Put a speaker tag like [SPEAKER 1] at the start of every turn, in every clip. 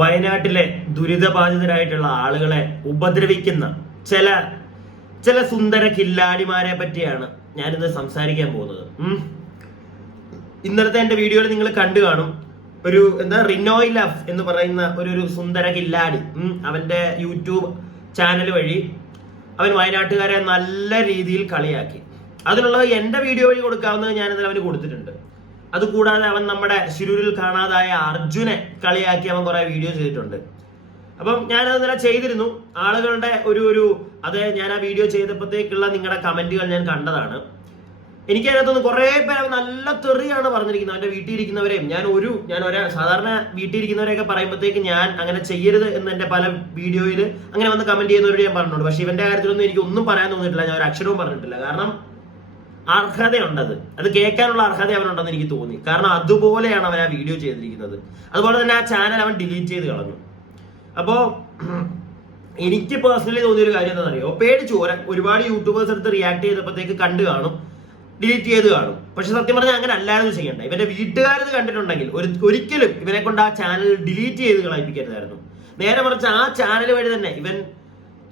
[SPEAKER 1] വയനാട്ടിലെ ദുരിതബാധിതരായിട്ടുള്ള ആളുകളെ ഉപദ്രവിക്കുന്ന ചില ചില സുന്ദര കില്ലാടിമാരെ പറ്റിയാണ് ഞാനിന്ന് സംസാരിക്കാൻ പോകുന്നത്. ഇന്നലത്തെ എന്റെ വീഡിയോയിൽ നിങ്ങൾ കണ്ടു കാണും. ഒരു എന്താ റിനോയ് ലഫ് എന്ന് പറയുന്ന ഒരു ഒരു സുന്ദര കില്ലാടി. അവന്റെ യൂട്യൂബ് ചാനൽ വഴി അവൻ വയനാട്ടുകാരെ നല്ല രീതിയിൽ കളിയാക്കി. അതിനുള്ള എന്റെ വീഡിയോ വഴി കൊടുക്കാവുന്നത് ഞാനിതിൽ അവന് കൊടുത്തിട്ടുണ്ട്. അതുകൂടാതെ അവൻ നമ്മുടെ ശിരൂരിൽ കാണാതായ അർജുനെ കളിയാക്കി അവൻ കുറെ വീഡിയോ ചെയ്തിട്ടുണ്ട്. അപ്പം ഞാൻ ഇന്നലെ ചെയ്തിരുന്നു. ആളുകളുടെ ഒരു ഒരു അത് ഞാൻ ആ വീഡിയോ ചെയ്തപ്പോഴത്തേക്കുള്ള നിങ്ങളുടെ കമന്റുകൾ ഞാൻ കണ്ടതാണ്. എനിക്ക് അതിനകത്തുനിന്ന് കുറെ പേര് നല്ല തെറിയാണ് പറഞ്ഞിരിക്കുന്നത്. അവന്റെ വീട്ടിൽ ഇരിക്കുന്നവരെയും ഞാൻ ഒരു ഞാൻ ഒരേ സാധാരണ വീട്ടിൽ ഇരിക്കുന്നവരെയൊക്കെ പറയുമ്പോഴത്തേക്ക് ഞാൻ അങ്ങനെ ചെയ്യരുത് എന്ന് എന്റെ പല വീഡിയോയിൽ അങ്ങനെ വന്ന് കമന്റ് ചെയ്യുന്നവരോട് ഞാൻ പറഞ്ഞിട്ടുണ്ട്. പക്ഷെ ഇവന്റെ കാര്യത്തിലൊന്നും എനിക്ക് ഒന്നും പറയാൻ തോന്നിയിട്ടില്ല. ഞാൻ ഒരു അക്ഷരവും പറഞ്ഞിട്ടില്ല. കാരണം അർഹതയുണ്ടത്. അത് കേൾക്കാനുള്ള അർഹത അവനുണ്ടെന്ന് എനിക്ക് തോന്നി. കാരണം അതുപോലെയാണ് അവൻ ആ വീഡിയോ ചെയ്തിരിക്കുന്നത്. അതുപോലെ തന്നെ ആ ചാനൽ അവൻ ഡിലീറ്റ് ചെയ്ത് കളഞ്ഞു. അപ്പോ എനിക്ക് പേഴ്സണലി തോന്നിയൊരു കാര്യം എന്താ പറയുക പേടിച്ചു. ഓരോ ഒരുപാട് യൂട്യൂബേഴ്സ് എടുത്ത് റിയാക്ട് ചെയ്തപ്പോഴത്തേക്ക് കണ്ടു കാണും ഡിലീറ്റ് ചെയ്ത് കാണും. പക്ഷെ സത്യം പറഞ്ഞാൽ അങ്ങനെ അല്ലായിരുന്നു ചെയ്യണ്ട ഇവന്റെ വീട്ടുകാരത് കണ്ടിട്ടുണ്ടെങ്കിൽ ഒരു ഒരിക്കലും ഇവനെ കൊണ്ട് ആ ചാനൽ ഡിലീറ്റ് ചെയ്ത് കളയിപ്പിക്കരുതായിരുന്നു. നേരെ മറിച്ച് ആ ചാനൽ വഴി തന്നെ ഇവൻ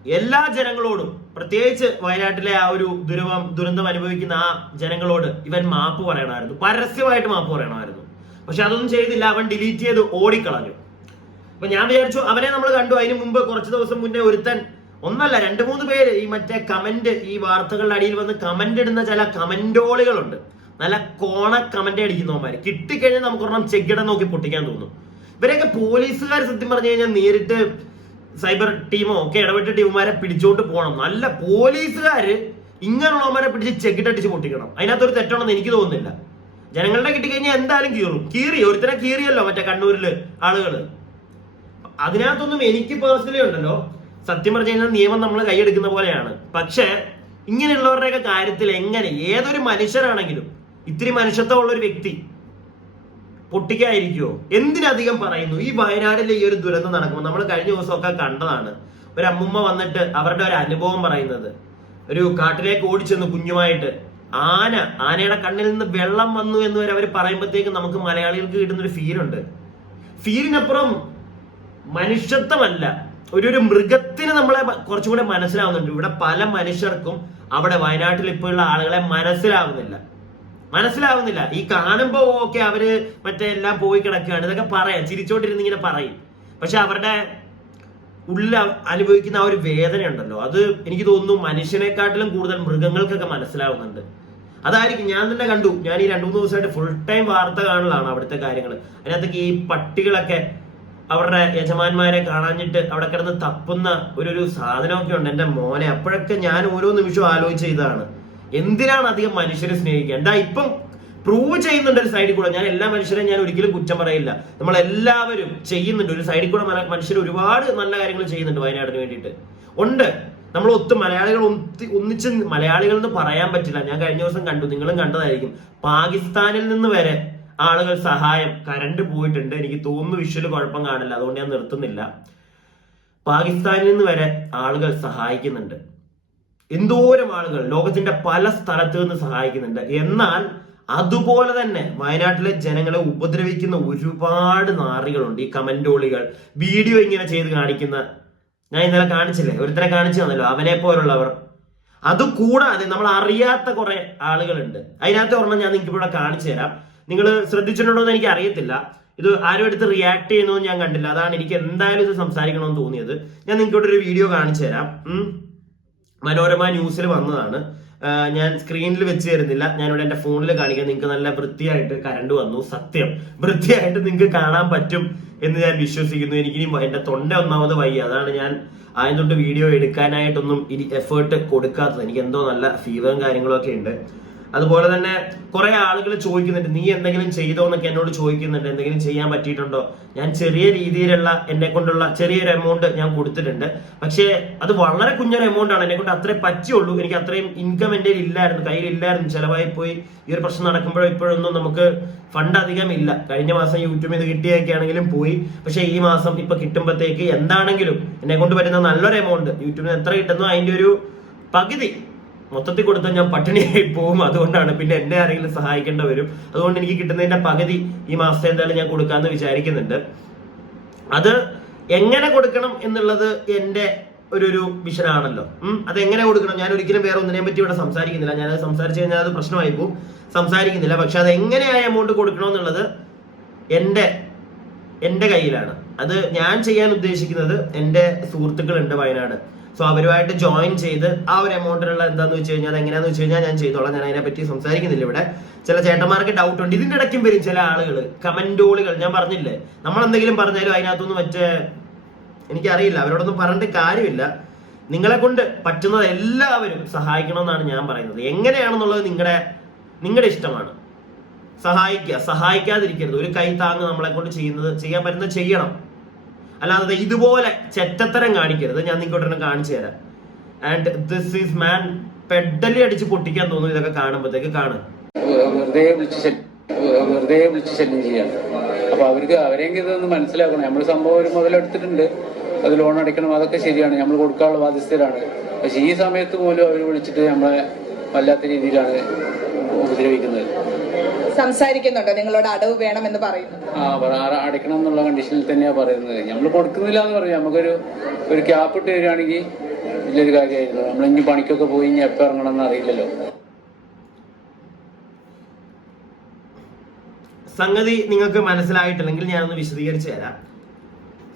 [SPEAKER 1] എല്ലാ ജനങ്ങളോടും പ്രത്യേകിച്ച് വയനാട്ടിലെ ആ ഒരു ദുരവം ദുരന്തം അനുഭവിക്കുന്ന ആ ജനങ്ങളോട് ഇവൻ മാപ്പ് പറയണമായിരുന്നു. പരസ്യമായിട്ട് മാപ്പ് പറയണമായിരുന്നു. പക്ഷെ അതൊന്നും ചെയ്തില്ല. അവൻ ഡിലീറ്റ് ചെയ്ത് ഓടിക്കളഞ്ഞു. അപ്പൊ ഞാൻ വിചാരിച്ചു അവനെ നമ്മൾ കണ്ടു. അതിന് മുമ്പ് കുറച്ച് ദിവസം മുന്നേ ഒരുത്തൻ ഒന്നല്ല രണ്ട് മൂന്ന് പേര് ഈ മറ്റേ കമന്റ് ഈ വാർത്തകളുടെ അടിയിൽ വന്ന് കമന്റ് ഇടുന്ന ചില കമന്റോളുകളുണ്ട് നല്ല കോണ കമന്റ് അടിക്കുന്നവന്മാര്. കിട്ടിക്കഴിഞ്ഞാൽ നമുക്ക് ഒരെണ്ണം ചെക്കിടം നോക്കി പൊട്ടിക്കാൻ തോന്നും. ഇവരെയൊക്കെ പോലീസുകാർ സത്യം പറഞ്ഞു കഴിഞ്ഞാൽ നേരിട്ട് സൈബർ ടീമോ ഒക്കെ ഇടപെട്ട ടീമുമാരെ പിടിച്ചോണ്ട് പോകണം. നല്ല പോലീസുകാര് ഇങ്ങനെയുള്ളവന്മാരെ പിടിച്ച് ചെക്കിട്ടടിച്ച് പൊട്ടിക്കണം. അതിനകത്തൊരു തെറ്റാണെന്ന് എനിക്ക് തോന്നുന്നില്ല. ജനങ്ങളുടെ കിട്ടിക്കഴിഞ്ഞാൽ എന്തായാലും കീറും. കീറി ഒരുത്തനെ കീറിയല്ലോ മറ്റേ കണ്ണൂരിൽ ആളുകൾ. അതിനകത്തൊന്നും എനിക്ക് പേഴ്സണലി ഉണ്ടല്ലോ. സത്യം പറഞ്ഞു കഴിഞ്ഞാൽ നിയമം നമ്മൾ കൈയെടുക്കുന്ന പോലെയാണ്. പക്ഷേ ഇങ്ങനെയുള്ളവരുടെയൊക്കെ കാര്യത്തിൽ എങ്ങനെ ഏതൊരു മനുഷ്യരാണെങ്കിലും ഇത്തിരി മനുഷ്യത്വമുള്ള ഒരു വ്യക്തി പൊട്ടിക്കായിരിക്കുമോ എന്തിനധികം പറയുന്നു? ഈ വയനാട്ടിലെ ഈ ഒരു ദുരന്തം നടക്കുമ്പോൾ നമ്മൾ കഴിഞ്ഞ ദിവസമൊക്കെ കണ്ടതാണ്. ഒരു അമ്മുമ്മ വന്നിട്ട് അവരുടെ ഒരു അനുഭവം പറയുന്നത്. ഒരു കാട്ടിലേക്ക് ഓടിച്ചെന്ന് കുഞ്ഞുമായിട്ട്. ആന ആനയുടെ കണ്ണിൽ നിന്ന് വെള്ളം വന്നു എന്ന് വരെ അവർ പറയുമ്പോഴത്തേക്ക് നമുക്ക് മലയാളികൾക്ക് കിട്ടുന്നൊരു ഫീലുണ്ട് ഫീലിനപ്പുറം മനുഷ്യത്വമല്ല. ഒരു ഒരു മൃഗത്തിന് നമ്മളെ കുറച്ചുകൂടെ കുറച്ചും കൂടെ മനസ്സിലാവുന്നുണ്ട്. ഇവിടെ പല മനുഷ്യർക്കും അവിടെ വയനാട്ടിൽ ഇപ്പോഴുള്ള ആളുകളെ മനസ്സിലാവുന്നില്ല. മനസ്സിലാവുന്നില്ല. ഈ കാണുമ്പോ ഓക്കെ അവർ മറ്റേ എല്ലാം പോയി കിടക്കുകയാണ്. ഇതൊക്കെ പറയാം. ചിരിച്ചോണ്ടിരുന്ന് ഇങ്ങനെ പറയും. പക്ഷെ അവരുടെ ഉള്ള അനുഭവിക്കുന്ന ആ ഒരു വേദന ഉണ്ടല്ലോ അത് എനിക്ക് തോന്നുന്നു മനുഷ്യനെക്കാട്ടിലും കൂടുതൽ മൃഗങ്ങൾക്കൊക്കെ മനസ്സിലാവുന്നുണ്ട്. അതായിരിക്കും. ഞാൻ തന്നെ കണ്ടു. ഞാൻ ഈ രണ്ടു മൂന്ന് ദിവസമായിട്ട് ഫുൾ ടൈം വാർത്ത കാണലാണ് അവിടുത്തെ കാര്യങ്ങൾ അതിനകത്തേക്ക് ഈ പട്ടികളൊക്കെ അവരുടെ യജമാന്മാരെ കാണാഞ്ഞിട്ട് അവിടെ കിടന്ന് തപ്പുന്ന ഒരു ഒരു സാധനമൊക്കെ ഉണ്ട്. എന്റെ മോനെ അപ്പോഴൊക്കെ ഞാൻ ഓരോ നിമിഷവും ആലോചിച്ച ഇതാണ് എന്തിനാണ് അധികം മനുഷ്യരെ സ്നേഹിക്കുക? എന്താ ഇപ്പം പ്രൂവ് ചെയ്യുന്നുണ്ട് ഒരു സൈഡിൽ കൂടെ. ഞാൻ എല്ലാ മനുഷ്യരെയും ഞാൻ ഒരിക്കലും കുറ്റം പറയില്ല. നമ്മൾ എല്ലാവരും ചെയ്യുന്നുണ്ട്. ഒരു സൈഡിൽ കൂടെ മന- മനുഷ്യർ ഒരുപാട് നല്ല കാര്യങ്ങൾ ചെയ്യുന്നുണ്ട് വയനാടിന് വേണ്ടിയിട്ട്. ഉണ്ട്. നമ്മൾ ഒത്ത് മലയാളികൾ ഒന്നിച്ച് മലയാളികൾ എന്ന് പറയാൻ പറ്റില്ല. ഞാൻ കഴിഞ്ഞ ദിവസം കണ്ടു. നിങ്ങളും കണ്ടതായിരിക്കും. പാകിസ്ഥാനിൽ നിന്ന് വരെ ആളുകൾ സഹായം കരണ്ട് പോയിട്ടുണ്ട്. എനിക്ക് തോന്നുന്നു വിഷ്വൽ കുഴപ്പം കാണില്ല. അതുകൊണ്ട് ഞാൻ നിർത്തുന്നില്ല. പാകിസ്ഥാനിൽ നിന്ന് വരെ ആളുകൾ സഹായിക്കുന്നുണ്ട്. എന്തോരം ആളുകൾ ലോകത്തിന്റെ പല സ്ഥലത്തു നിന്ന് സഹായിക്കുന്നുണ്ട്. എന്നാൽ അതുപോലെ തന്നെ വയനാട്ടിലെ ജനങ്ങളെ ഉപദ്രവിക്കുന്ന ഒരുപാട് നാറികളുണ്ട്. ഈ കമന്റോളികൾ വീഡിയോ ഇങ്ങനെ ചെയ്ത് കാണിക്കുന്ന ഞാൻ ഇന്നലെ കാണിച്ചില്ലേ? ഒരുത്തരെ കാണിച്ചു തന്നല്ലോ. അവനെ പോലുള്ളവർ. അതുകൂടാതെ നമ്മൾ അറിയാത്ത കുറെ ആളുകളുണ്ട്. അതിനകത്ത് ഓർമ്മ ഞാൻ നിങ്ങൾക്ക് ഇവിടെ കാണിച്ചു തരാം. നിങ്ങൾ ശ്രദ്ധിച്ചിട്ടുണ്ടോ എന്ന് എനിക്ക് അറിയത്തില്ല. ഇത് ആരും എടുത്ത് റിയാക്ട് ചെയ്യുന്നതും ഞാൻ കണ്ടില്ല. അതാണ് എനിക്ക് എന്തായാലും ഇത് സംസാരിക്കണമെന്ന് തോന്നിയത്. ഞാൻ നിങ്ങൾക്ക് ഇവിടെ ഒരു വീഡിയോ കാണിച്ചു തരാം. മനോരമ ന്യൂസിൽ വന്നതാണ്. ഞാൻ സ്ക്രീനിൽ വെച്ച് തരുന്നില്ല. ഞാനിവിടെ എന്റെ ഫോണിൽ കാണിക്കാൻ നിങ്ങൾക്ക് നല്ല വൃത്തിയായിട്ട് കരണ്ട് വന്നു. സത്യം. വൃത്തിയായിട്ട് നിങ്ങൾക്ക് കാണാൻ പറ്റും എന്ന് ഞാൻ വിശ്വസിക്കുന്നു. എനിക്ക് ഇനി എന്റെ തൊണ്ട ഒന്നാമത് വയ്യ. അതാണ് ഞാൻ ആദ്യം വീഡിയോ എടുക്കാനായിട്ടൊന്നും ഇനി എഫേർട്ട് കൊടുക്കാത്തത്. എനിക്ക് എന്തോ നല്ല ഫീവറും കാര്യങ്ങളൊക്കെ ഉണ്ട്. അതുപോലെ തന്നെ കുറെ ആളുകൾ ചോദിക്കുന്നുണ്ട് നീ എന്തെങ്കിലും ചെയ്തോ എന്നൊക്കെ എന്നോട് ചോദിക്കുന്നുണ്ട് എന്തെങ്കിലും ചെയ്യാൻ പറ്റിയിട്ടുണ്ടോ? ഞാൻ ചെറിയ രീതിയിലുള്ള എന്നെ കൊണ്ടുള്ള ചെറിയൊരു എമൗണ്ട് ഞാൻ കൊടുത്തിട്ടുണ്ട്. പക്ഷേ അത് വളരെ കുഞ്ഞൊരു എമൗണ്ട് ആണ്. എന്നെ കൊണ്ട് അത്രേ പറ്റുള്ളൂ എനിക്ക് അത്രയും ഇൻകം എന്റെ ഇല്ലായിരുന്നു കയ്യിൽ ഇല്ലായിരുന്നു ചിലവായി പോയി ഈ ഒരു പ്രശ്നം നടക്കുമ്പോഴോ ഇപ്പോഴൊന്നും നമുക്ക് ഫണ്ട് അധികം ഇല്ല. കഴിഞ്ഞ മാസം യൂട്യൂബിൽ നിന്ന് കിട്ടിയൊക്കെ ആണെങ്കിലും പോയി. പക്ഷേ ഈ മാസം ഇപ്പൊ കിട്ടുമ്പോഴത്തേക്ക് എന്താണെങ്കിലും എന്നെ കൊണ്ട് പറ്റുന്ന നല്ലൊരു എമൗണ്ട് യൂട്യൂബിൽ എത്ര കിട്ടുന്നു അതിന്റെ ഒരു പകുതി. മൊത്തത്തിൽ കൊടുത്താൽ ഞാൻ പട്ടിണിയായി പോകും. അതുകൊണ്ടാണ് പിന്നെ എന്നെ ആരെങ്കിലും സഹായിക്കേണ്ടി വരും അതുകൊണ്ട് എനിക്ക് കിട്ടുന്നതിന്റെ പകുതി ഈ മാസത്തെ എന്തായാലും ഞാൻ കൊടുക്കാമെന്ന് വിചാരിക്കുന്നുണ്ട്. അത് എങ്ങനെ കൊടുക്കണം എന്നുള്ളത് എന്റെ ഒരു ഒരു വിഷനാണല്ലോ അത് എങ്ങനെ കൊടുക്കണം? ഞാൻ ഒരിക്കലും വേറെ ഒന്നിനെ പറ്റി ഇവിടെ സംസാരിക്കുന്നില്ല. ഞാൻ അത് സംസാരിച്ചു കഴിഞ്ഞാൽ അത് പ്രശ്നമായി പോകും. സംസാരിക്കുന്നില്ല. പക്ഷെ അത് എങ്ങനെയായ എമൗണ്ട് കൊടുക്കണം എന്നുള്ളത് എന്റെ എന്റെ കയ്യിലാണ്. അത് ഞാൻ ചെയ്യാൻ ഉദ്ദേശിക്കുന്നത് എന്റെ സുഹൃത്തുക്കളുണ്ട് വയനാട്. സോ അവരുമായിട്ട് ജോയിൻ ചെയ്ത് ആ ഒരു എമൗണ്ടിനുള്ള എന്താന്ന് വെച്ച് കഴിഞ്ഞാൽ എങ്ങനെയാന്ന് വെച്ച് കഴിഞ്ഞാൽ ഞാൻ ചെയ്തോളാം. ഞാൻ അതിനെപ്പറ്റി സംസാരിക്കുന്നില്ല ഇവിടെ. ചില ചേട്ടന്മാർക്ക് ഡൗട്ട് ഉണ്ട്. ഇതിന്റെ ഇടയ്ക്കും വരും ചില ആളുകൾ കമന്റോളുകൾ ഞാൻ പറഞ്ഞില്ലേ? നമ്മൾ എന്തെങ്കിലും പറഞ്ഞാലും അതിനകത്തൊന്നും മറ്റേ എനിക്കറിയില്ല. അവരോടൊന്നും പറഞ്ഞിട്ട് കാര്യമില്ല. നിങ്ങളെ കൊണ്ട് പറ്റുന്നത് എല്ലാവരും സഹായിക്കണമെന്നാണ് ഞാൻ പറയുന്നത്. എങ്ങനെയാണെന്നുള്ളത് നിങ്ങളുടെ നിങ്ങളുടെ ഇഷ്ടമാണ്. സഹായിക്കുക. സഹായിക്കാതിരിക്കരുത്. ഒരു കൈ താങ്ങ് നമ്മളെ കൊണ്ട് ചെയ്യുന്നത് ചെയ്യാൻ പറ്റുന്നത് ചെയ്യണം. അല്ലാതെ ഇതുപോലെ ചെറ്റത്തരം കാണിക്കരുത്. ഞാൻ നിങ്ങോട്ട് കാണിച്ചു തരാം. ആൻഡ് ദിസ് ഈസ് മാൻ പെഡലി അടിച്ച് പൊട്ടിക്കാൻ തോന്നുന്നു ഇതൊക്കെ കാണുമ്പോഴത്തേക്ക്. കാണും.
[SPEAKER 2] വെറുതെ വിളിച്ച് ശല്യം ചെയ്യാണ്. അപ്പൊ അവർക്ക് അവരെങ്കിലും ഇതൊന്ന് മനസ്സിലാക്കണം. നമ്മൾ സംഭവം ഒരു മുതലെടുത്തിട്ടുണ്ട്. അത് ലോൺ അടയ്ക്കണം അതൊക്കെ ശരിയാണ്. നമ്മൾ കൊടുക്കാനുള്ള ബാധ്യസ്ഥരാണ്. പക്ഷെ ഈ സമയത്ത് പോലും അവർ വിളിച്ചിട്ട് നമ്മളെ വല്ലാത്ത രീതിയിലാണ് ഉപദ്രവിക്കുന്നത്.
[SPEAKER 3] സംസാരിക്കുന്നുണ്ടോ? നിങ്ങളോട് അടവ് വേണം എന്ന്
[SPEAKER 2] ആ പറ- ആ അടയ്ക്കണം എന്നുള്ള കണ്ടീഷനിൽ തന്നെയാണ് പറയുന്നത്. നമ്മൾ കൊടുക്കുന്നില്ല എന്ന് പറയും. നമുക്കൊരു ഒരു ക്യാപ്പ് ഇട്ട് തരികയാണെങ്കിൽ വലിയൊരു കാര്യമായിരുന്നു. നമ്മൾ ഇനി പണിക്കൊക്കെ പോയി ഇനി എപ്പോൾ ഇറങ്ങണം എന്ന് അറിയില്ലല്ലോ.
[SPEAKER 1] സംഗതി നിങ്ങൾക്ക് മനസ്സിലായിട്ടില്ലെങ്കിൽ ഞാനൊന്ന് വിശദീകരിച്ചു തരാം.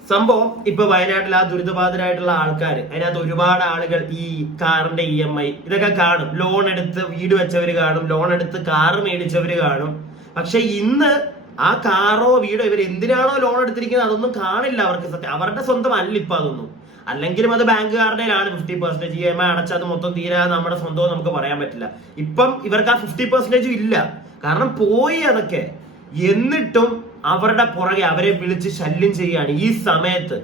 [SPEAKER 1] സംഭവം ഇപ്പൊ വയനാട്ടിൽ ആ ദുരിതബാധിതരായിട്ടുള്ള ആൾക്കാർ അതിനകത്ത് ഒരുപാട് ആളുകൾ ഈ കാറിന്റെ ഇ എം ഐ ഇതൊക്കെ കാണും. ലോൺ എടുത്ത് വീട് വെച്ചവര് കാണും ലോൺ എടുത്ത് കാറ് മേടിച്ചവര് കാണും. പക്ഷെ ഇന്ന് ആ കാറോ വീടോ ഇവർ എന്തിനാണോ ലോൺ എടുത്തിരിക്കുന്നത് അതൊന്നും കാണില്ല അവർക്ക് സത്യം. അവരുടെ സ്വന്തം അല്ല ഇപ്പൊ അതൊന്നും. അല്ലെങ്കിലും അത് ബാങ്കുകാരുടെയിലാണ് fifty percentage E M I അടച്ചത് മൊത്തം തീരാ നമ്മുടെ സ്വന്തം നമുക്ക് പറയാൻ പറ്റില്ല. ഇപ്പം ഇവർക്ക് ആ ഫിഫ്റ്റി പെർസെന്റേജും ഇല്ല. കാരണം പോയി അതൊക്കെ. എന്നിട്ടും അവരുടെ പുറകെ അവരെ വിളിച്ച് ശല്യം ചെയ്യാണ് ഈ സമയത്ത്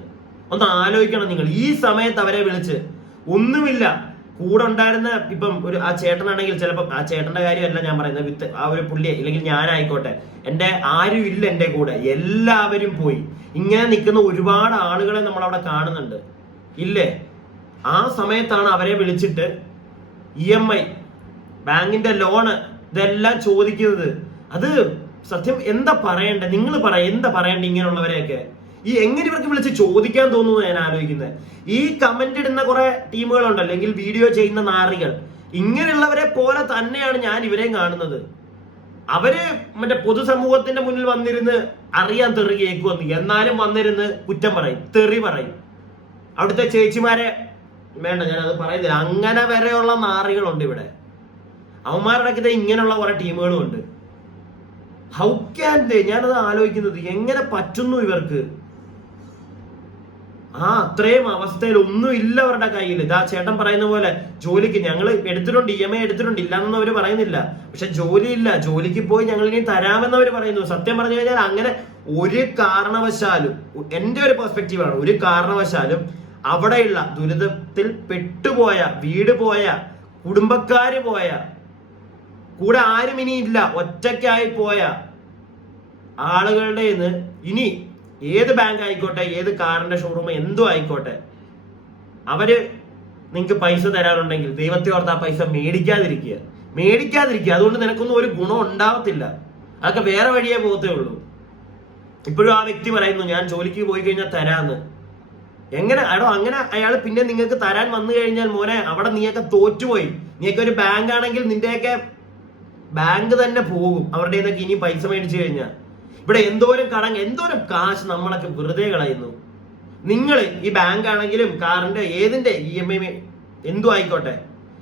[SPEAKER 1] ഒന്ന് ആലോചിക്കണം നിങ്ങൾ. ഈ സമയത്ത് അവരെ വിളിച്ച് ഒന്നുമില്ല. കൂടെ ഉണ്ടായിരുന്ന ഇപ്പം ഒരു ആ ചേട്ടനാണെങ്കിൽ ചിലപ്പോൾ ആ ചേട്ടന്റെ കാര്യമല്ല ഞാൻ പറയുന്നത്. വിത്ത് ആ ഒരു പുള്ളിയെ ഇല്ലെങ്കിൽ ഞാനായിക്കോട്ടെ. എന്റെ ആരും ഇല്ല എന്റെ കൂടെ. എല്ലാവരും പോയി. ഇങ്ങനെ നിൽക്കുന്ന ഒരുപാട് ആളുകളെ നമ്മൾ അവിടെ കാണുന്നുണ്ട്. ഇല്ലേ? ആ സമയത്താണ് അവരെ വിളിച്ചിട്ട് ഇ എം ഐ ബാങ്കിന്റെ ലോണ് ഇതെല്ലാം ചോദിക്കുന്നത്. അത് സത്യം എന്താ പറയണ്ടേ? നിങ്ങൾ പറ എന്താ പറയണ്ടേ ഇങ്ങനെയുള്ളവരെയൊക്കെ? ഈ എങ്ങനെ ഇവർക്ക് വിളിച്ച് ചോദിക്കാൻ തോന്നുന്നു ഞാൻ ആലോചിക്കുന്നത് ഈ കമന്റ് ഇടുന്ന കുറെ ടീമുകളുണ്ട് അല്ലെങ്കിൽ വീഡിയോ ചെയ്യുന്ന നാറികൾ. ഇങ്ങനെയുള്ളവരെ പോലെ തന്നെയാണ് ഞാൻ ഇവരെയും കാണുന്നത്. അവർ മറ്റേ പൊതുസമൂഹത്തിന്റെ മുന്നിൽ വന്നിരുന്ന് അറിയാൻ തെറി കേൾക്കുമെന്ന് എന്നാലും വന്നിരുന്ന് കുറ്റം പറയും തെറി പറയും. അവിടുത്തെ ചേച്ചിമാരെ വേണ്ട ഞാൻ അത് പറയുന്നില്ല. അങ്ങനെ വരെയുള്ള നാറികളുണ്ട് ഇവിടെ. അവന്മാരുടെ ഇങ്ങനെയുള്ള കുറെ ടീമുകളും ഉണ്ട്. ഹൗ ക്യാൻ ദേ ഞാനത് ആലോചിക്കുന്നത്. എങ്ങനെ പറ്റുന്നു ഇവർക്ക്? ആ അത്രയും അവസ്ഥയിൽ ഒന്നും ഇല്ല അവരുടെ കയ്യിൽ. ഇതാ ചേട്ടൻ പറയുന്ന പോലെ ജോലിക്ക് ഞങ്ങൾ എടുത്തിട്ടുണ്ട് ഇ എം ഐ എടുത്തിട്ടുണ്ട് ഇല്ലാന്നൊന്നും പറയുന്നില്ല. പക്ഷെ ജോലി ഇല്ല ജോലിക്ക് പോയി ഞങ്ങൾ ഇനി തരാമെന്ന് അവർ പറയുന്നു. സത്യം പറഞ്ഞു കഴിഞ്ഞാൽ അങ്ങനെ ഒരു കാരണവശാലും എന്റെ ഒരു പെർസ്പെക്റ്റീവാണ് ഒരു കാരണവശാലും അവിടെയുള്ള ദുരിതത്തിൽ പെട്ടുപോയ വീട് പോയ കുടുംബക്കാര് പോയ കൂടെ ആരും ഇനി ഇല്ല. ഒറ്റയ്ക്കായി പോയ ആളുകളുടെ ഇനി ഏത് ബാങ്ക് ആയിക്കോട്ടെ ഏത് കാറിന്റെ ഷോറൂം എന്തോ ആയിക്കോട്ടെ അവർ നിങ്ങൾക്ക് പൈസ തരാനുണ്ടെങ്കിൽ ദൈവത്തെ ഓർത്ത് ആ പൈസ മേടിക്കാതിരിക്കുക. മേടിക്കാതിരിക്കുക. അതുകൊണ്ട് നിനക്കൊന്നും ഒരു ഗുണം ഉണ്ടാവത്തില്ല. അതൊക്കെ വേറെ വഴിയേ പോകത്തേ ഉള്ളൂ. ഇപ്പോഴും ആ വ്യക്തി പറയുന്നു ഞാൻ ജോലിക്ക് പോയി കഴിഞ്ഞാൽ തരാന്ന്. എങ്ങനെ? അടോ അങ്ങനെ അയാൾ പിന്നെ നിങ്ങൾക്ക് തരാൻ വന്നു കഴിഞ്ഞാൽ മോനെ അവിടെ നീയൊക്കെ തോറ്റുപോയി. നീയൊക്കെ ഒരു ബാങ്ക് ആണെങ്കിൽ നിന്റെയൊക്കെ ബാങ്ക് തന്നെ പോകും. അവരുടെ നിന്നൊക്കെ ഇനി പൈസ മേടിച്ചു കഴിഞ്ഞാൽ ഇവിടെ എന്തോരം കടം എന്തോരം കാശ് നമ്മളൊക്കെ വെറുതെ കളയുന്നു. നിങ്ങൾ ഈ ബാങ്ക് ആണെങ്കിലും കാറിന്റെ ഏതിന്റെ ഇ എം ഐ എന്തു ആയിക്കോട്ടെ.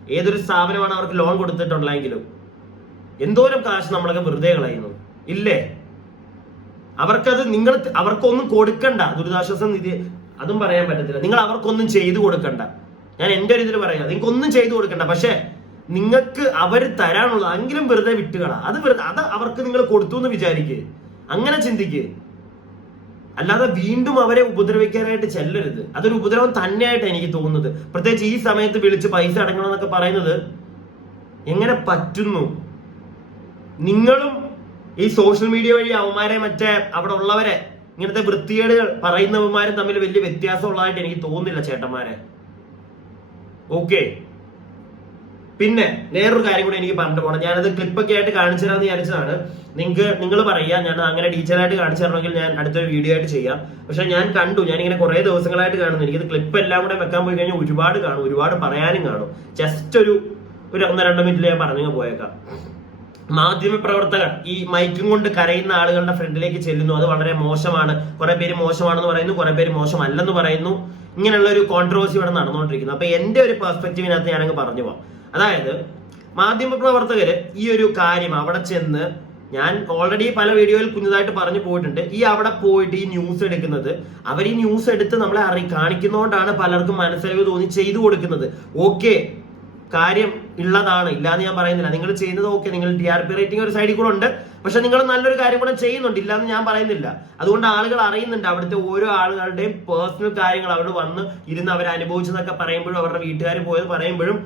[SPEAKER 1] ഏതൊരു സ്ഥാപനമാണ് അവർക്ക് ലോൺ കൊടുത്തിട്ടുള്ളതെങ്കിലും. എന്തോരം കാശ് നമ്മളൊക്കെ വെറുതെ കളയുന്നു. ഇല്ലേ? അവർക്കത് നിങ്ങൾ അവർക്കൊന്നും കൊടുക്കണ്ട. ദുരിതാശ്വാസ നിധി അതും പറയാൻ പറ്റത്തില്ല. നിങ്ങൾ അവർക്കൊന്നും ചെയ്തു കൊടുക്കണ്ട. ഞാൻ എന്റെ ഒരു ഇതിൽ പറയാം. നിങ്ങൾക്ക് ഒന്നും ചെയ്തു കൊടുക്കണ്ട. പക്ഷേ നിങ്ങൾക്ക് അവർ തരാനുള്ള എങ്കിലും വെറുതെ വിട്ടുകള. അത് വെറുതെ അത് അവർക്ക് നിങ്ങൾ കൊടുത്തു എന്ന് വിചാരിക്കുക അങ്ങനെ ചിന്തിക്ക്. അല്ലാതെ വീണ്ടും അവരെ ഉപദ്രവിക്കാനായിട്ട് ചെല്ലരുത്. അതൊരു ഉപദ്രവം തന്നെയായിട്ട് എനിക്ക് തോന്നുന്നത്. പ്രത്യേകിച്ച് ഈ സമയത്ത് വിളിച്ച് പൈസ അടങ്ങണം എന്നൊക്കെ പറയുന്നത് എങ്ങനെ പറ്റുന്നു? നിങ്ങളും ഈ സോഷ്യൽ മീഡിയ വഴി അവന്മാരെ മറ്റേ അവിടെ ഉള്ളവരെ ഇങ്ങനത്തെ വൃത്തികേടുകൾ പറയുന്നവന്മാരും തമ്മിൽ വലിയ വ്യത്യാസം ഉള്ളതായിട്ട് എനിക്ക് തോന്നുന്നില്ല ചേട്ടന്മാരെ. ഓക്കെ. പിന്നെ വേറൊരു കാര്യം കൂടി എനിക്ക് പറഞ്ഞിട്ട് പോകണം ഞാനത് ക്ലിപ്പൊക്കെ ആയിട്ട് കാണിച്ചു തരാമെന്ന് വിചാരിച്ചതാണ്. നിങ്ങൾക്ക് നിങ്ങൾ പറയുക ഞാൻ അങ്ങനെ ഡീറ്റെയിലായിട്ട് കാണിച്ചു തരണമെങ്കിൽ ഞാൻ അടുത്തൊരു വീഡിയോ ആയിട്ട് ചെയ്യാം. പക്ഷെ ഞാൻ കണ്ടു ഞാൻ ഇങ്ങനെ കുറെ ദിവസങ്ങളായിട്ട് കാണുന്നു. എനിക്കത് ക്ലിപ്പ് എല്ലാം കൂടെ വെക്കാൻ പോയി കഴിഞ്ഞാൽ ഒരുപാട് കാണും ഒരുപാട് പറയാനും കാണും. ജസ്റ്റ് ഒരു ഒരു ഒന്ന് രണ്ട് മിനിറ്റിൽ ഞാൻ പറഞ്ഞു പോയേക്കാം. മാധ്യമ പ്രവർത്തകർ ഈ മൈക്കും കൊണ്ട് കരയുന്ന ആളുകളുടെ ഫ്രണ്ടിലേക്ക് ചെല്ലുന്നു. അത് വളരെ മോശമാണ്. കുറെ പേര് മോശമാണെന്ന് പറയുന്നു കുറെ പേര് മോശമല്ലെന്ന് പറയുന്നു. ഇങ്ങനെയുള്ള ഒരു കോൺട്രവേഴ്സി ഇവിടെ നടന്നുകൊണ്ടിരിക്കുന്നു. അപ്പൊ എന്റെ ഒരു പെർസ്പെക്റ്റീവിനകത്ത് ഞാനങ്ങ് പറഞ്ഞു പോവാം. അതായത് മാധ്യമ പ്രവർത്തകർ ഈ ഒരു കാര്യം അവിടെ ചെന്ന് ഞാൻ ഓൾറെഡി പല വീഡിയോയിൽ കുഞ്ഞതായിട്ട് പറഞ്ഞു പോയിട്ടുണ്ട്. ഈ അവിടെ പോയിട്ട് ഈ ന്യൂസ് എടുക്കുന്നത് അവർ ഈ ന്യൂസ് എടുത്ത് നമ്മളെ അറി കാണിക്കുന്നതുകൊണ്ടാണ് പലർക്കും മനസ്സിലവ് തോന്നി ചെയ്തു കൊടുക്കുന്നത്. ഓക്കെ കാര്യം ഉള്ളതാണ് ഇല്ലാന്ന് ഞാൻ പറയുന്നില്ല. നിങ്ങൾ ചെയ്യുന്നത് ഓക്കെ നിങ്ങൾ ഡി ആർ പി റേറ്റിംഗ് ഒരു സൈഡിൽ കൂടെ ഉണ്ട്. പക്ഷെ നിങ്ങൾ നല്ലൊരു കാര്യം കൂടെ ചെയ്യുന്നുണ്ട്. ഇല്ലാന്ന് ഞാൻ പറയുന്നില്ല. അതുകൊണ്ട് ആളുകൾ അറിയുന്നുണ്ട്. അവിടുത്തെ ഓരോ ആളുകളുടെയും പേഴ്സണൽ കാര്യങ്ങൾ അവിടെ വന്ന് ഇരുന്ന് അവർ അനുഭവിച്ചതൊക്കെ പറയുമ്പോഴും അവരുടെ വീട്ടുകാർ പോയത് പറയുമ്പോഴും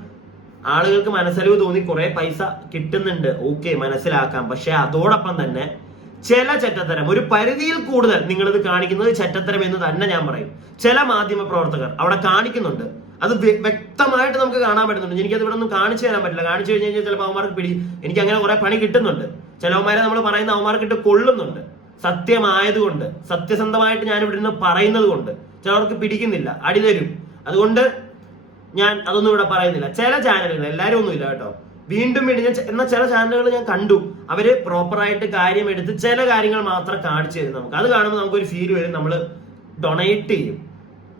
[SPEAKER 1] ആളുകൾക്ക് മനസ്സലിവ് തോന്നി കുറെ പൈസ കിട്ടുന്നുണ്ട്. ഓക്കെ മനസ്സിലാക്കാം. പക്ഷെ അതോടൊപ്പം തന്നെ ചില ചെറ്റത്തരം ഒരു പരിധിയിൽ കൂടുതൽ നിങ്ങളിത് കാണിക്കുന്നത് ചെറ്റത്തരം എന്ന് തന്നെ ഞാൻ പറയും. ചില മാധ്യമ പ്രവർത്തകർ അവിടെ കാണിക്കുന്നുണ്ട്. അത് വ്യക്തമായിട്ട് നമുക്ക് കാണാൻ പറ്റുന്നുണ്ട്. എനിക്കത് ഇവിടെ ഒന്നും കാണിച്ചു തരാൻ പറ്റില്ല. കാണിച്ചു കഴിഞ്ഞ് കഴിഞ്ഞാൽ ചിലപ്പോൾ അവന്മാർക്ക് പിടി എനിക്ക് അങ്ങനെ കുറെ പണി കിട്ടുന്നുണ്ട്. ചിലവന്മാരെ നമ്മൾ പറയുന്ന അവന്മാർക്ക് ഇട്ട് കൊള്ളുന്നുണ്ട്. സത്യമായതുകൊണ്ട് സത്യസന്ധമായിട്ട് ഞാൻ ഇവിടെ നിന്ന് പറയുന്നത് കൊണ്ട് ചിലവർക്ക് പിടിക്കുന്നില്ല. അടി തരും. അതുകൊണ്ട് ഞാൻ അതൊന്നും ഇവിടെ പറയുന്നില്ല. ചില ചാനലുകൾ എല്ലാവരും ഒന്നുമില്ല കേട്ടോ. വീണ്ടും വീണ്ടും ഞാൻ എന്നാൽ ചില ചാനലുകൾ ഞാൻ കണ്ടു. അവർ പ്രോപ്പറായിട്ട് കാര്യം എടുത്ത് ചില കാര്യങ്ങൾ മാത്രം കാണിച്ചു തരും നമുക്ക്. അത് കാണുമ്പോൾ നമുക്കൊരു ഫീൽ വരും. നമ്മൾ ഡൊണേറ്റ് ചെയ്യും.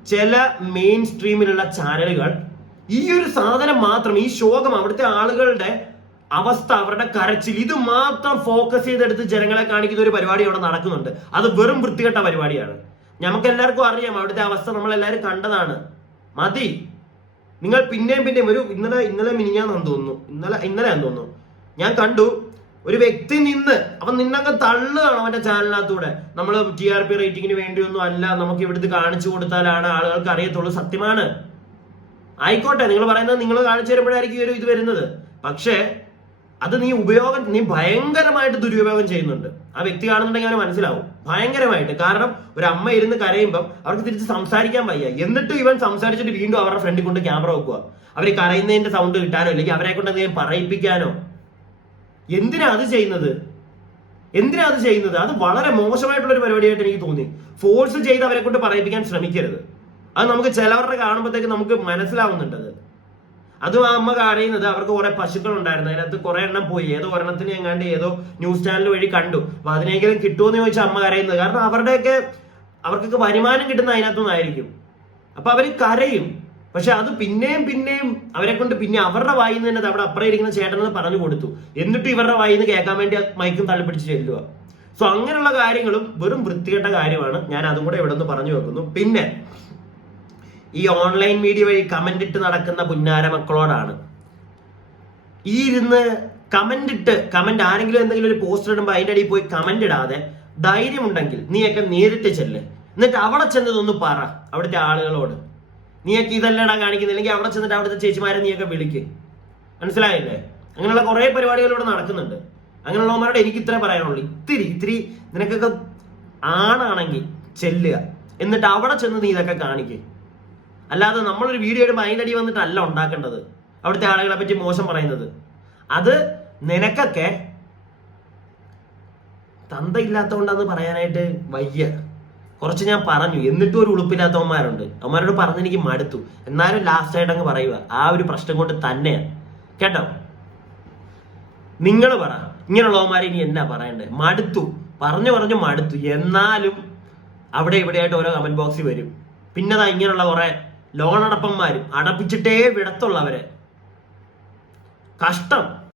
[SPEAKER 1] ചില മെയിൻ സ്ട്രീമിലുള്ള ചാനലുകൾ ഈ ഒരു സാധനം മാത്രം ഈ ശോകം അവിടുത്തെ ആളുകളുടെ അവസ്ഥ അവരുടെ കരച്ചിൽ ഇത് മാത്രം ഫോക്കസ് ചെയ്തെടുത്ത് ജനങ്ങളെ കാണിക്കുന്ന ഒരു പരിപാടി അവിടെ നടക്കുന്നുണ്ട്. അത് വെറും വൃത്തികെട്ട പരിപാടിയാണ്. നമുക്ക് എല്ലാവർക്കും അറിയാം അവിടുത്തെ അവസ്ഥ നമ്മൾ എല്ലാവരും കണ്ടതാണ്. മതി. നിങ്ങൾ പിന്നെയും പിന്നെയും ഒരു ഇന്നലെ ഇന്നലെ മിനിഞ്ഞാന്ന് തോന്നുന്നു. ഇന്നലെ ഇന്നലെ തോന്നുന്നു. ഞാൻ കണ്ടു ഒരു വ്യക്തി നിന്ന് അവൻ നിന്നൊക്കെ തള്ളുകയാണ് അവന്റെ ചാനലിനകത്തൂടെ. നമ്മൾ ടി ആർ പി റേറ്റിംഗിന് വേണ്ടിയൊന്നും അല്ല നമുക്ക് ഇവിടുത്തെ കാണിച്ചു കൊടുത്താലാണ് ആളുകൾക്ക് അറിയത്തുള്ളൂ. സത്യമാണ്. ആയിക്കോട്ടെ നിങ്ങൾ പറയുന്നത് നിങ്ങൾ കാണിച്ചു തരുമ്പോഴായിരിക്കും ഇത് വരുന്നത്. പക്ഷേ അത് നീ ഉപയോഗം നീ ഭയങ്കരമായിട്ട് ദുരുപയോഗം ചെയ്യുന്നുണ്ട്. ആ വ്യക്തി കാണുന്നുണ്ടെങ്കിൽ അവന് മനസ്സിലാവും. ഭയങ്കരമായിട്ട്. കാരണം ഒരു അമ്മ ഇരുന്ന് കരയുമ്പം അവർക്ക് തിരിച്ച് സംസാരിക്കാൻ വയ്യ. എന്നിട്ട് ഇവൻ സംസാരിച്ചിട്ട് വീണ്ടും അവരുടെ ഫ്രണ്ടിൽ കൊണ്ട് ക്യാമറ വെക്കുക. അവർ കരയുന്നതിന്റെ സൗണ്ട് കിട്ടാനോ അല്ലെങ്കിൽ അവരെ കൊണ്ട് എന്തെങ്കിലും പറയിപ്പിക്കാനോ. എന്തിനാ അത് ചെയ്യുന്നത്? എന്തിനാ അത് ചെയ്യുന്നത്? അത് വളരെ മോശമായിട്ടുള്ള ഒരു പരിപാടിയായിട്ട് എനിക്ക് തോന്നി. ഫോഴ്സ് ചെയ്ത് അവരെ കൊണ്ട് പറയിപ്പിക്കാൻ ശ്രമിക്കരുത്. അത് നമുക്ക് ചിലവരുടെ കാണുമ്പോഴത്തേക്ക് നമുക്ക് മനസ്സിലാവുന്നുണ്ട് അത് ആ അമ്മ കാണുന്നത് അവർക്ക് കുറെ പശുക്കൾ ഉണ്ടായിരുന്നു അതിനകത്ത് കുറെ എണ്ണം പോയി. ഏതോ ഒരെണ്ണത്തിന് എങ്ങാണ്ട് ഏതോ ന്യൂസ് ചാനൽ വഴി കണ്ടു. അപ്പൊ അതിനെങ്കിലും കിട്ടുമെന്ന് ചോദിച്ചാൽ അമ്മ കരയുന്നത്. കാരണം അവരുടെയൊക്കെ അവർക്കൊക്കെ വരുമാനം കിട്ടുന്ന അതിനകത്തുനിന്നായിരിക്കും അപ്പൊ അവർ കരയും. പക്ഷെ അത് പിന്നെയും പിന്നെയും അവരെ കൊണ്ട് പിന്നെ അവരുടെ വായിന്ന് തന്നെ അവിടെ അപ്പുറം ഇരിക്കുന്ന ചേട്ടനെന്ന് പറഞ്ഞു കൊടുത്തു. എന്നിട്ട് ഇവരുടെ വായിന്ന് കേൾക്കാൻ വേണ്ടി മൈക്കും തള്ളിപ്പിടിച്ച് ചെല്ലുക സോ അങ്ങനെയുള്ള കാര്യങ്ങളും വെറും വൃത്തികെട്ട കാര്യമാണ്. ഞാൻ അതും കൂടെ ഇവിടെ നിന്ന് പറഞ്ഞു വെക്കുന്നു. പിന്നെ ഈ ഓൺലൈൻ മീഡിയ വഴി കമന്റ് ഇട്ട് നടക്കുന്ന പുന്നാര മക്കളോടാണ്. ഈ ഇരുന്ന് കമന്റ് ഇട്ട് കമന്റ് ആരെങ്കിലും എന്തെങ്കിലും ഒരു പോസ്റ്റർ ഇടുമ്പോൾ അതിന്റെ അടിയിൽ പോയി കമന്റ് ഇടാതെ ധൈര്യമുണ്ടെങ്കിൽ നീയൊക്കെ നേരിട്ട് ചെല്ല്. എന്നിട്ട് അവിടെ ചെന്നതൊന്ന് പറ അവിടുത്തെ ആളുകളോട്. നീയൊക്കെ ഇതല്ലടാ കാണിക്കുന്നില്ലെങ്കിൽ അവിടെ ചെന്നിട്ട് അവിടുത്തെ ചേച്ചിമാരെ നീയൊക്കെ വിളിക്ക്. മനസ്സിലായില്ലേ? അങ്ങനെയുള്ള കുറെ പരിപാടികൾ ഇവിടെ നടക്കുന്നുണ്ട്. അങ്ങനെയുള്ളവന്മാരോട് എനിക്ക് ഇത്രേ പറയാനുള്ളൂ. ഇത്തിരി ഇത്തിരി നിനക്കൊക്കെ ആണാണെങ്കിൽ ചെല്ലുക. എന്നിട്ട് അവിടെ ചെന്ന് നീ ഇതൊക്കെ കാണിക്കുക അല്ലാതെ നമ്മളൊരു വീഡിയോ ഇടുമ്പോൾ അതിന്റെ അടി വന്നിട്ടല്ല ഉണ്ടാക്കേണ്ടത്. അവിടുത്തെ ആളുകളെ പറ്റി മോശം പറയുന്നത്. അത് നിനക്കൊക്കെ തന്ത തന്തയില്ലാത്തതുകൊണ്ടാന്ന് പറയാനായിട്ട് വയ്യ. കുറച്ച് ഞാൻ പറഞ്ഞു. എന്നിട്ടും ഒരു ഉളുപ്പില്ലാത്തവന്മാരുണ്ട്. അവന്മാരോട് പറഞ്ഞ് എനിക്ക് മടുത്തു. എന്നാലും ലാസ്റ്റ് ആയിട്ട് അങ്ങ് പറയുക. ആ ഒരു പ്രശ്നം കൊണ്ട് തന്നെയാണ് കേട്ടോ? നിങ്ങൾ പറ. ഇങ്ങനെയുള്ളവന്മാരെ ഇനി എന്നാ പറയണ്ടേ? മടുത്തു. പറഞ്ഞു പറഞ്ഞു മടുത്തു. എന്നാലും അവിടെ ഇവിടെയായിട്ട് ഓരോ കമന്റ് ബോക്സിൽ വരും. പിന്നെതാ ഇങ്ങനെയുള്ള കുറെ ലോൺ അടപ്പന്മാരും അടപ്പിച്ചിട്ടേ വിടത്തുള്ളവരെ. കഷ്ടം.